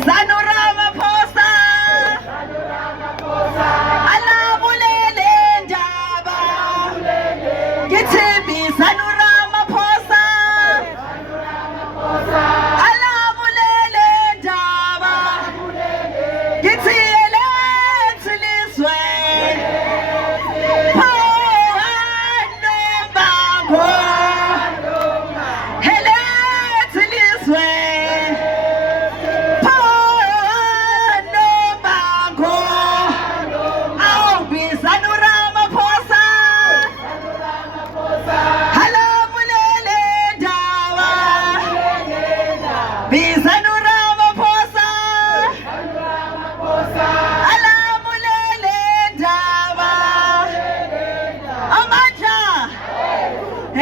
Bizana uRamaphosa alamulele ndaba ngithi bizana uRamaphosa alamulele ndaba ngithi elethu lizwe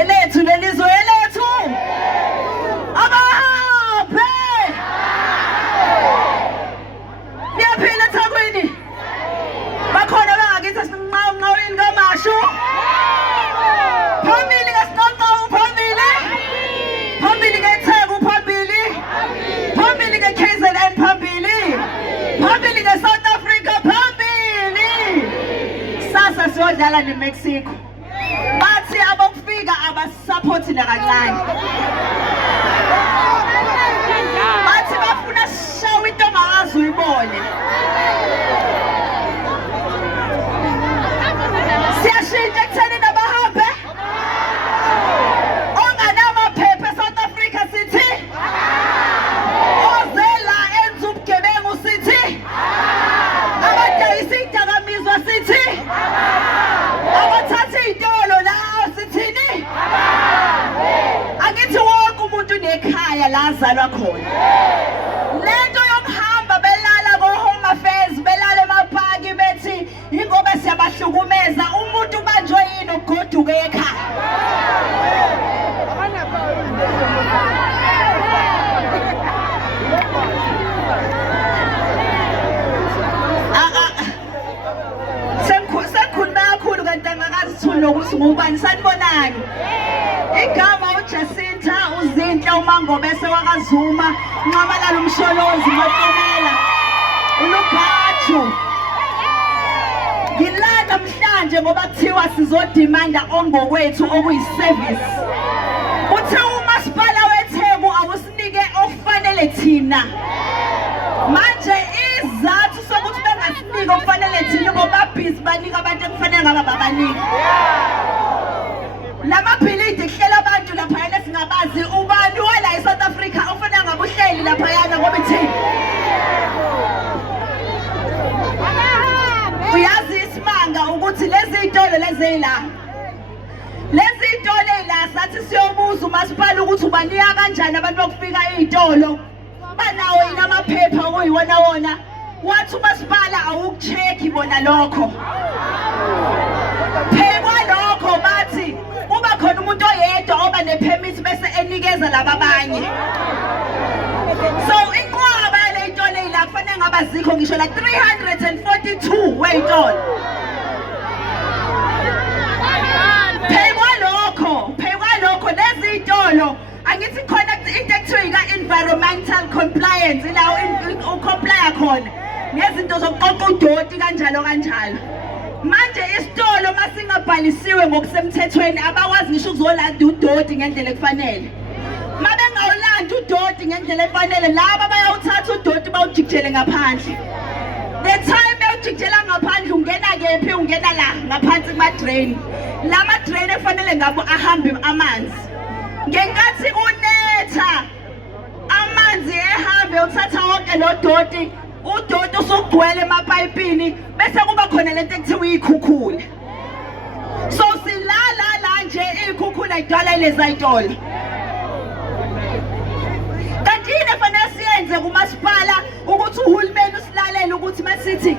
elethu lelizwe elethu abahambe niyaphila Thakwini bakhona bangakithi sinqawini kaMashu phambili ngesinqaqawu phambili ngeTheku phambili ngeKZN phambili ngeSouth Africa phambili sasa siyodlala neMexico bathi abokufika abasupporti nakancane bathi bafuna sishawe into ongawazi uyibone siyashintsha ekutheni nabahambe onganamaphepha eSouth Africa sithi ozela enza ubugebengu sithi abadayisa idakamizwa sithi abathatha iy'tolo angithi wonke umuntu unekhaya la azalwa khona lento yokuhamba belala ko-Home Affairs belala emapaki bethi ingoba siyabahlukumeza umuntu ubanjwe yini ukugoduka ekhaya sengikhuluma kakhulu kanti angakazi thula ukuthi ngubani sanibonani igama uJacinta uZinhle uMangobese wakaZuma Ncamalala uMsholozi Matomela uLugaju ngila namhlanje ngoba kuthiwa sizodimanda ongokwethu okuyiservice uthe umasipala weTheku awusinike okufanele thina manje izathu sokuthi bengasinike okufanele thina ngoba busy banika abantu ekufanele ngaba babanike lamabhilidi kuhlela abantu laphayana singabazi ubani wala eSouth Africa ufuna ngabe uhleli laphayana ngoba ithini uyazi isimanga ukuthi lezi iy'tolo lezi iy'tolo sathi siyobuza umasipala ukuthi ubaniya kanjani abantu bokufika iy'tolo banawo yini amaphepha okuyiwona wona wathi umasipala awukucheki bona lokho phekwa lokho bathi kuba khona umuntu oyedwa oba nepermit bese enikeza laba abanye so inqwaba le ntolo la kufanele ngaba zikho ngisho la 342 wey'tolo phekwa lokho lezi iy'tolo angithi khona into ekuthiwa ika-environmental compliance la ucomplya khona nezinto zokuqoqa udoti kanjalo manje isitolo masingabhalisiwe ngokusemthethweni abakwazi ngisho ukuzolanda udoti ngendlela efanele mabengawulanda udoti ngendlela efanele laba bayawuthatha udoti bawujikijele ngaphandle the time bewujikijela ngaphandle ungena kephi ungena la ngaphansi kuma-drain la ma-drain efanele ngabo ahambe amanzi ngenkathi kunetha amanzi ehambe uthatha wonke lo doti udoti usugcwele emapayipini bese kuba khona lento ekuthiwa iy'khukhula so silala nje iy'khukhula idala lezi ay'tolo kanti yini efanele siyenze kumasipala ukuthi uhulumeni usilalele ukuthi masithi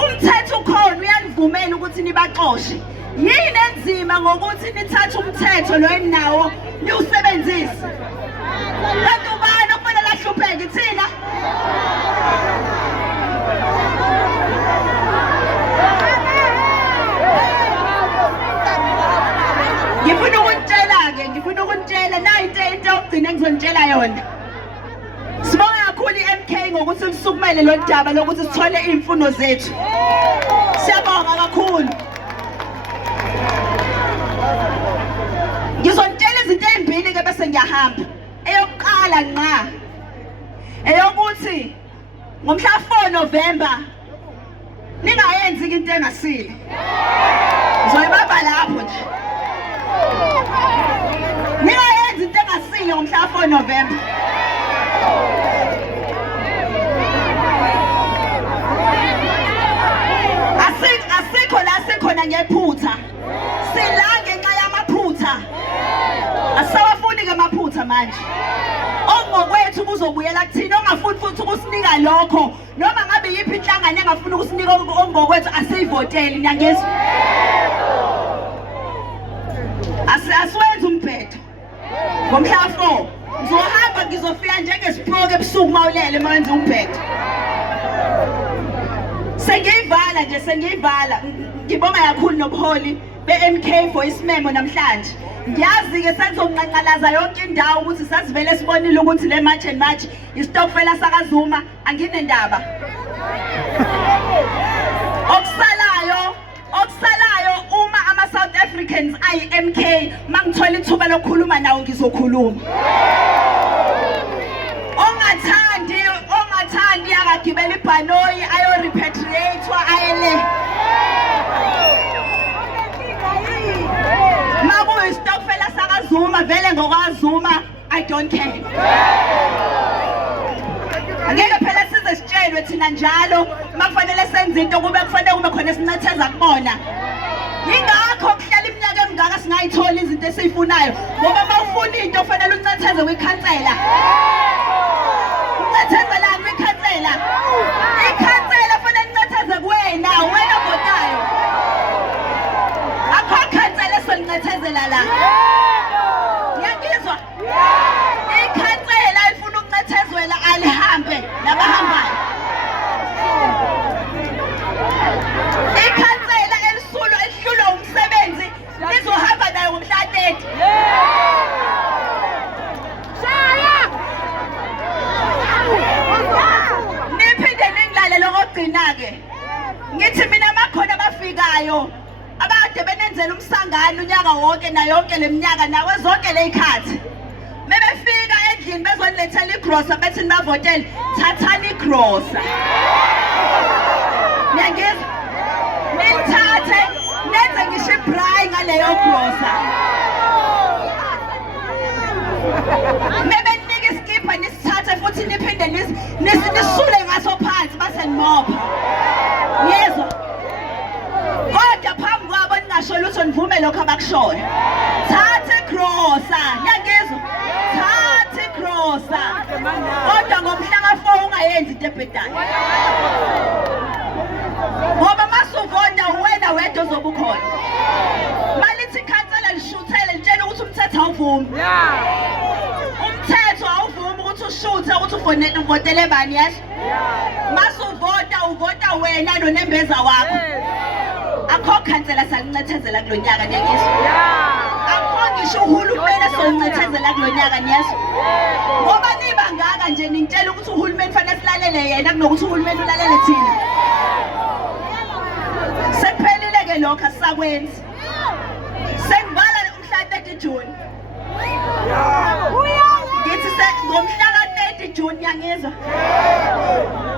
umthetho ukhona uyanivumela ukuthi nibaxoshe yini enzima ngokuthi nithathe umthetho lo eninawo niwusebenzise kanti ubani okufanele ahlupheke thina ngifuna ukutshela nayi into yokugcina engizonitshela yona sibonga kakhulu iMK ngokuthi lisukumele lo daba lokuthi sithole imfundo zethu. Siyabonga kakhulu. Ngizontshela izinto ezimbili ke bese ngiyahamba. Eyokuqala nqa. Eyokuthi ngomhla 4 November ningayenzi into engasile. Ngizoyibamba lapho nje. Ningayenzi into engasile ngomhla 4 November. Asikho la sikhona ngephutha. Sila ngenxa yamaphutha. Asawafuni ke amaphutha manje. Ongokwethu kuzobuyela kuthina ongafuni futhi ukusinika lokho noma ngabe yiphi inhlangano engafuni ukusinika ongokwethu asiyivoteli nyangezwe. Asiwenze umbhedo. Ngomhla 4 ngizohamba ngizofika njengesproke ebusuku mawulele mawenza umbhedo. Sengiyivala nje sengiyivala. Ngibonga kakhulu nobuholi beMK for isimemo namhlanje. Ngiyazi ke sengizonqanqalaza yonke indawo ukuthi sasivele sibonile ukuthi le march and march istokfela sakaZuma anginendaba. Okusalayo uma ama South Africans ayi-MK mangithola ithuba lokukhuluma nawo ngizokhuluma. Ongathandi akagibela ibhanoyi ayo repatriate ayele. Makuyi stokfela sakaZuma vele ngokwaZuma I don't care. Angeke phela size sitshelwe thina njalo makufanele senze into kube kufanele kube khona sinetheza kubona. Yingakho kuhlala iminyaka emingaka singayithola izinto esizifunayo ngoba mawufuna into kufanele uncetheze kwikhansela. Uncethezelani kwikhansela? Ikhansela kufanele uncetheze kuwena votayo. Akho khansela esolincethezela la. Ngiyangizwa? Ikhansela ifuna ukuncethezela alihambe nabahambayo. Ikhansela elihlulwa umsebenzi lizohamba nayo ngomhla 30. Niphinde ningilale lokugcina ke. Ngithi mina makhona abafikayo abade benenzela umsangano unyaka wonke na yonke leminyaka nawe zonke lezikhathi. Mebefika endlini bezonilethela igrosa bethi nibavotele thathani igrosa. Ngiyangizwa? Nithathe nenze ngisho ibray ngaleyo grosa. Mebenika iskipha nisithathe futhi niphinde nisule ngaso phansi base nimopha. Yezwa? Kodwa phambi kwabo ningasho lutho nivume lokho abakushoyo. Thathe igrosa. Ngiyangizwa? Thathe igrosa. Kodwa ngomhla ka4 ungayenzi into ebhedayo. Ngoba masuvona wena wedwa ozobukhona. Malithi ikhansela lishuthele litshela ukuthi umthetho awuvumi. Umthetho awuvumi ukuthi ushuthe ukuthi uvotele bani yes? Masuvota uvota wena nonembeza wakho. Akho khansela salincethezela kulonyaka ngiyangizwa. Akho ngisho uhulumeni solincethezela kulonyaka ngiyazwa. Ngoba nibangaka nje nintshela ukuthi uhulumeni fanele silalele yena kunokuthi uhulumeni ulalele thina. Sekuphelile ke lokho asakwenzi. Sengivala umhla 30 June. Ngithi ngomhla ka 30 June ngiyangizwa.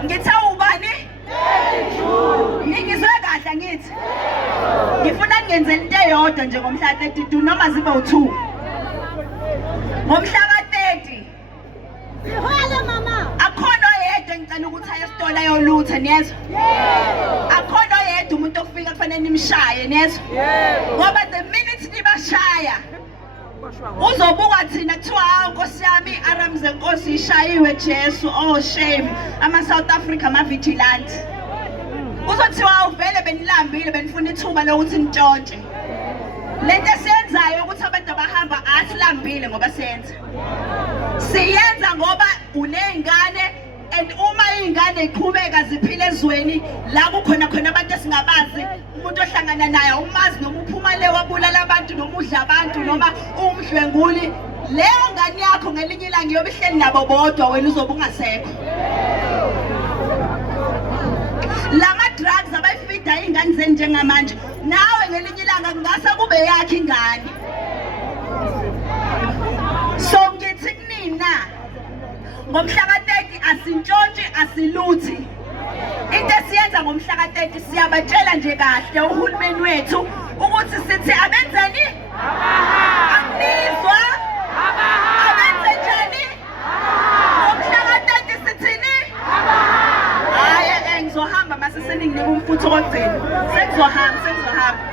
Ngithi ubani? 30 June. Ngizwe kahle ngithi. Ngifuna ngenzele into eyodwa nje ngomhla 30 June noma zibe u2. Ngomhla ka 30. Sihole mama. Akhona oyedwa engicela ukuthi aye esitolo ayolutha niyezwa? Yebo. Akhona oyedwa umuntu okufika kufanele nimshaye niyezwa? Yebo. Ngoba the minute nibashaya uzobuka thina kuthiwa hawu Nkosi yami iArams enkosi ishayiwe Jesu oh shame ama South Africa ama vigilante. Uzothiwa uvele benilambile benifuna ithuba lokuthi nitshontshe. Lento esiyenzayo ukuthi abantu abahamba asilambile ngoba siyenza ngoba unezingane and uma izingane iqhubeka ziphila ezweni la kukhona abantu esingabazi umuntu ohlangana naye umazi noma uphuma le wabulala abantu noma udla abantu noma umdlwenguli leyo ngane yakho ngelinye ilanga yobihleli nabo bodwa wena uzobe ungasekho. drugs abayifida iy'ngane zenu njengamanje nawe ngelinye ilanga kungase kube yakho ingane. So ngithi kunina ngomhla ka-30 asintshontshi asiluthi. Into esiyenza ngomhla ka-30 siyabatshela nje kahle uhulumeni wethu ukuthi sithi abenzeni akunizwa abenze njani ngomhla ka-30 sithini hayi ngizohamba mase seninginika umfutho kokugcina sengizohamba